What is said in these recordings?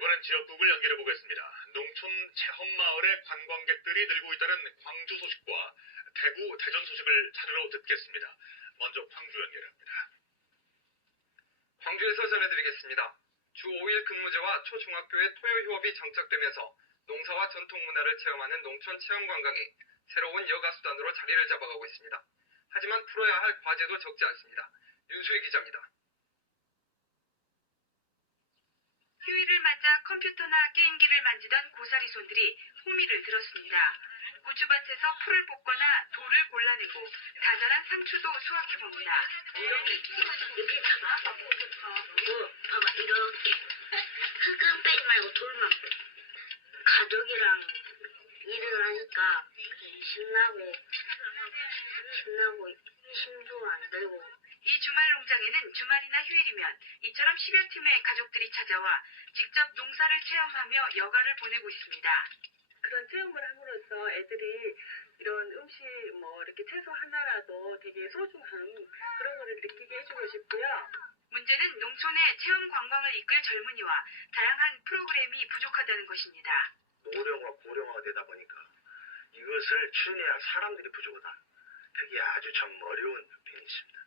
이번엔 지역국을 연결해 보겠습니다. 농촌 체험마을의 관광객들이 늘고 있다는 광주 소식과 대구, 대전 소식을 차례로 듣겠습니다. 먼저 광주 연결합니다. 광주에서 전해드리겠습니다. 주 5일 근무제와 초중학교의 토요휴업이 정착되면서 농사와 전통문화를 체험하는 농촌 체험관광이 새로운 여가수단으로 자리를 잡아가고 있습니다. 하지만 풀어야 할 과제도 적지 않습니다. 윤수희 기자입니다. 휴일을 맞아 컴퓨터나 게임기를 만지던 고사리 손들이 호미를 들었습니다. 고추밭에서 풀을 뽑거나 돌을 골라내고 다자란 상추도 수확해봅니다. 이렇게 잡아. 봐봐, 이렇게. 흙은 빼지 말고 돌만 빼. 가족이랑 일을 하니까 신나고 힘도 안 들고. 이 주말 농장에는 주말이나 휴일이면 이처럼 10여 팀의 가족들이 찾아와 직접 농사를 체험하며 여가를 보내고 있습니다. 그런 체험을 함으로써 애들이 이런 음식 이렇게 채소 하나라도 되게 소중한 그런 거를 느끼게 해주고 싶고요. 문제는 농촌의 체험 관광을 이끌 젊은이와 다양한 프로그램이 부족하다는 것입니다. 노령화, 고령화가 되다 보니까 이것을 추진해야 할 사람들이 부족하다. 그게 아주 참 어려운 편이 있습니다.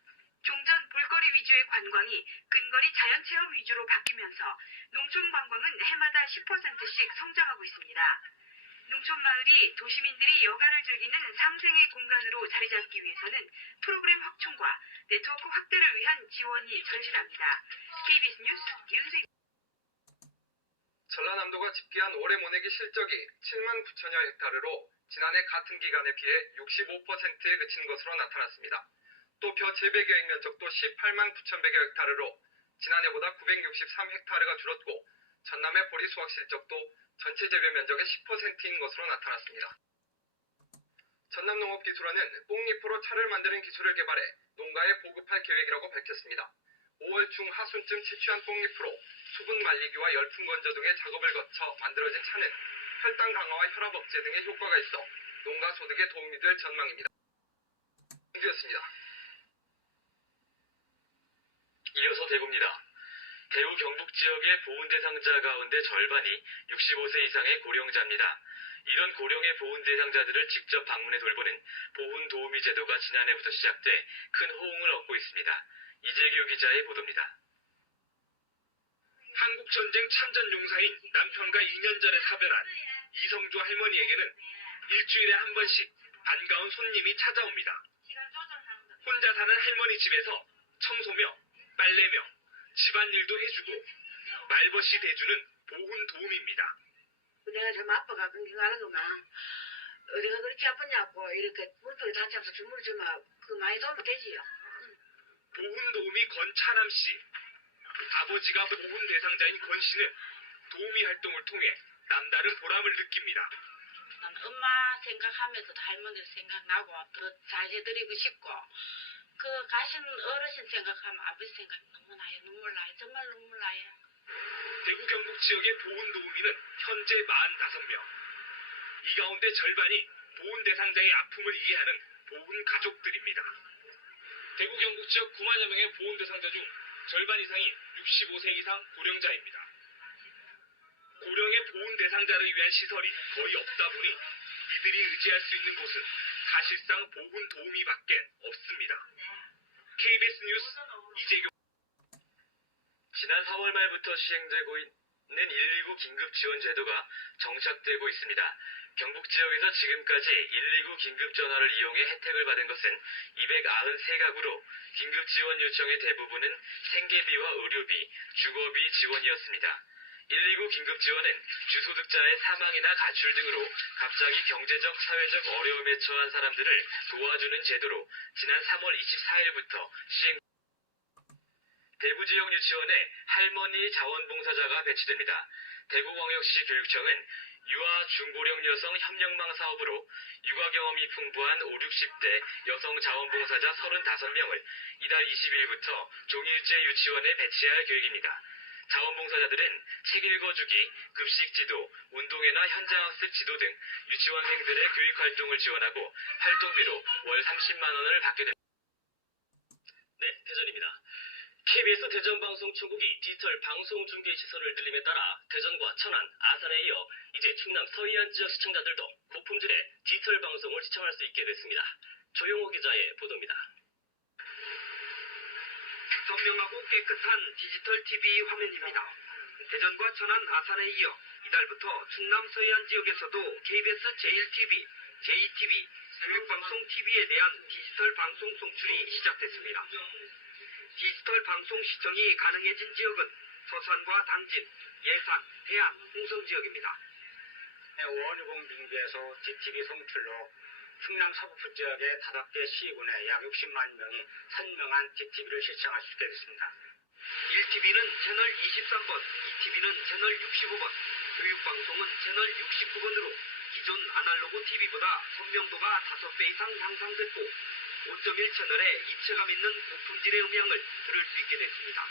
종전 볼거리 위주의 관광이 근거리 자연체험 위주로 바뀌면서 농촌 관광은 해마다 10%씩 성장하고 있습니다. 농촌 마을이 도시민들이 여가를 즐기는 상생의 공간으로 자리 잡기 위해서는 프로그램 확충과 네트워크 확대를 위한 지원이 절실합니다. KBS 뉴스 윤수희. 전라남도가 집계한 올해 모내기 실적이 7만 9천여 헥타르로 지난해 같은 기간에 비해 65%에 그친 것으로 나타났습니다. 또 벼 재배 계획 면적도 18만 9,100여 헥타르로 지난해보다 963헥타르가 줄었고 전남의 보리 수확 실적도 전체 재배 면적의 10%인 것으로 나타났습니다. 전남농업기술원은 뽕잎으로 차를 만드는 기술을 개발해 농가에 보급할 계획이라고 밝혔습니다. 5월 중하순쯤 채취한 뽕잎으로 수분 말리기와 열풍 건조 등의 작업을 거쳐 만들어진 차는 혈당 강화와 혈압 억제 등의 효과가 있어 농가 소득에 도움이 될 전망입니다. 광주였습니다. 이어서 대구입니다. 대구 경북 지역의 보훈 대상자 가운데 절반이 65세 이상의 고령자입니다. 이런 고령의 보훈 대상자들을 직접 방문해 돌보는 보훈 도우미 제도가 지난해부터 시작돼 큰 호응을 얻고 있습니다. 이재규 기자의 보도입니다. 한국전쟁 참전용사인 남편과 2년 전에 사별한 이성주 할머니에게는 일주일에 한 번씩 반가운 손님이 찾아옵니다. 혼자 사는 할머니 집에서 청소며 빨래며 집안일도 해주고 말벗이 대주는 보훈 도우미입니다. 내가 좀 아파가 건강하는 거만 어디가 그렇게 아팠냐고 이렇게 물병에 다쳐서 주무르지만 그 많이 도움이 되지요. 보훈 도우미 권차남 씨. 아버지가 보훈 대상자인 권 씨는 도우미 활동을 통해 남다른 보람을 느낍니다. 난 엄마 생각하면서도 할머니 생각나고 더 잘해드리고 싶고 그 가신 어르신 생각하면 아버지 생각 너무 나요. 눈물 나요. 정말 눈물 나요. 대구 경북 지역의 보훈 도우미는 현재 45명. 이 가운데 절반이 보훈 대상자의 아픔을 이해하는 보훈 가족들입니다. 대구 경북 지역 9만여 명의 보훈 대상자 중 절반 이상이 65세 이상 고령자입니다. 고령의 보훈 대상자를 위한 시설이 거의 없다 보니 이들이 의지할 수 있는 곳은 사실상 보훈 도우미밖에 없습니다. KBS 뉴스 이재규. 지난 4월 말부터 시행되고 있는 119 긴급지원 제도가 정착되고 있습니다. 경북 지역에서 지금까지 119 긴급전화를 이용해 혜택을 받은 것은 293가구로 긴급지원 요청의 대부분은 생계비와 의료비, 주거비 지원이었습니다. 119 긴급지원은 주소득자의 사망이나 가출 등으로 갑자기 경제적, 사회적 어려움에 처한 사람들을 도와주는 제도로 지난 3월 24일부터 시행. 대구 지역 유치원에 할머니 자원봉사자가 배치됩니다. 대구광역시 교육청은 유아 중고령 여성 협력망 사업으로 육아 경험이 풍부한 5, 60대 여성 자원봉사자 35명을 이달 20일부터 종일제 유치원에 배치할 계획입니다. 자원봉사자들은 책 읽어주기, 급식 지도, 운동회나 현장학습 지도 등 유치원생들의 교육활동을 지원하고 활동비로 월 30만 원을 받게 됩니다. 네, 대전입니다. KBS 대전방송총국이 디지털 방송 중계 시설을 늘림에 따라 대전과 천안, 아산에 이어 이제 충남 서해안 지역 시청자들도 고품질의 디지털 방송을 시청할 수 있게 됐습니다. 조용호 기자의 보도입니다. 선명하고 깨끗한 디지털 TV 화면입니다. 대전과 천안, 아산에 이어 이달부터 충남 서해안 지역에서도 KBS 제1TV, JTV, 교육방송 TV에 대한 디지털 방송 송출이 시작됐습니다. 디지털 방송 시청이 가능해진 지역은 서산과 당진, 예산, 대안, 홍성 지역입니다. 원유봉 빙비에서 DTV 송출로 충남 서북부 지역의 5개 시군에 약 60만 명이 선명한 DTV를 시청할 수 있게 됐습니다. 1TV는 채널 23번, 2TV는 채널 65번, 교육방송은 채널 69번으로 기존 아날로그 TV보다 선명도가 5배 이상 향상됐고 5.1 채널에 입체감 있는 고품질의 음향을 들을 수 있게 됐습니다.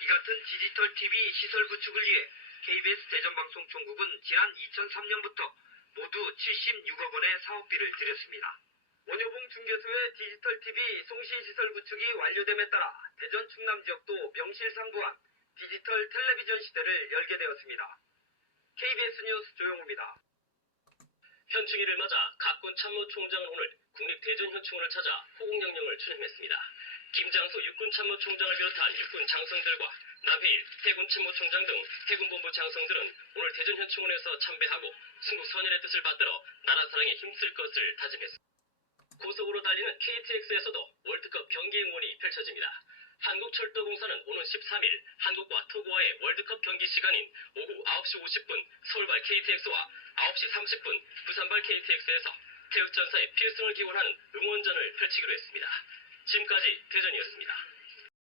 이 같은 디지털 TV 시설 구축을 위해 KBS 대전방송총국은 지난 2003년부터 모두 76억 원의 사업비를 들였습니다. 원효봉 중계소의 디지털 TV 송신 시설 구축이 완료됨에 따라 대전 충남 지역도 명실상부한 디지털 텔레비전 시대를 열게 되었습니다. KBS 뉴스 조용호입니다. 현충일을 맞아 각군 참모총장은 오늘 국립대전현충원을 찾아 호국영령을 추념했습니다. 김장수 육군참모총장을 비롯한 육군 장성들과 남해일 해군참모총장 등 해군본부 장성들은 오늘 대전현충원에서 참배하고 순국 선열의 뜻을 받들어 나라 사랑에 힘쓸 것을 다짐했습니다. 고속으로 달리는 KTX에서도 월드컵 경기 응원이 펼쳐집니다. 한국철도공사는 오는 13일 한국과 토고와의 월드컵 경기 시간인 오후 9시 50분 서울발 KTX와 9시 30분 부산발 KTX에서 태극전사의 필승을 기원하는 응원전을 펼치기로 했습니다. 지금까지 대전이었습니다.